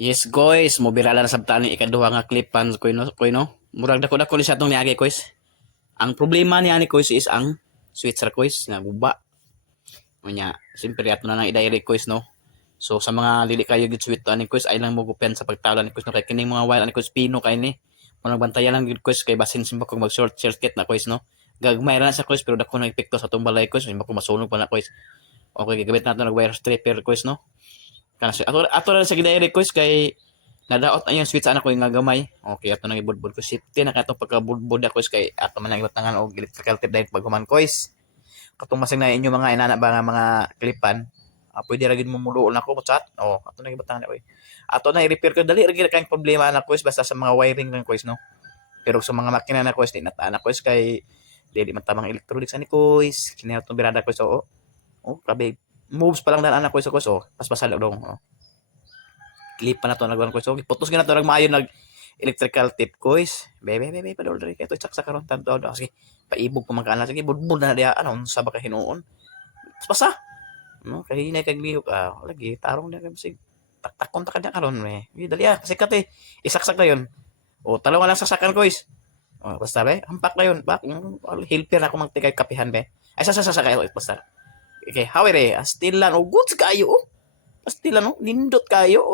Yes, guys, mo birala na sabtan ni ikaduha nga clipan ko no. Murag dako-dako ni sa atong niagi, guys. Ang problema ni ani guys is ang switcher guys nga guba. Unya, simpre ato na nang i-direct guys no. So sa mga dili kayo gid switch ani guys ay lang mo gupen sa pagtawlan ni guys no kay kining mga wire ani guys pino kay ni. Kung nagbantayan lang gid guys kay basin simba kung mag short circuit na guys no. Gagmay ra na sa guys pero dako na epekto sa atong balay guys, simba kung masunog pa na guys. Okay, gagawin nato nag wire stripper guys no. Kasi ato na sa gidirect guys kay nadaot na yung switch anak ko yung nga gamay. Okay, ato nang ibudbud ko safety na katong pagkabudbud ako kay ato man lang ibatangan og electrical tape dahil paghuman kois. Katong masing na inyo mga inana ba nga mga klipan. Pwede ra gid mo muluon ako chat. Oh, ato nang ibatangan ako. Ato na i-repair ko dali ra gid kay problema anak ko basta sa mga wiring lang kois no. Pero sa mga makina na kois di nataan ako kay dili man tamang electronics ani kois. Kini atong birada ko so oh, grabe. Moves pa lang dan anak ko sa kois oh. Paspasan dong. Oh. Clip pa na to nagwan ko so putos gina to maayo nag electrical tape guys bebe padol diri kay to saksa karon tanto do sige paibog pa man kana sige budbud na dia ano sa baka hinuon pasa no kay hinay kag lihok lagi tarong na kay sig taktakon ta kanya karon dali kasi kate isaksak na yon o talawa lang saksakan guys basta be hampak na yon bak helper ako magtikay kapihan be ay sa kayo basta okay hawi re still lang goods kayo pastilan no nindot kayo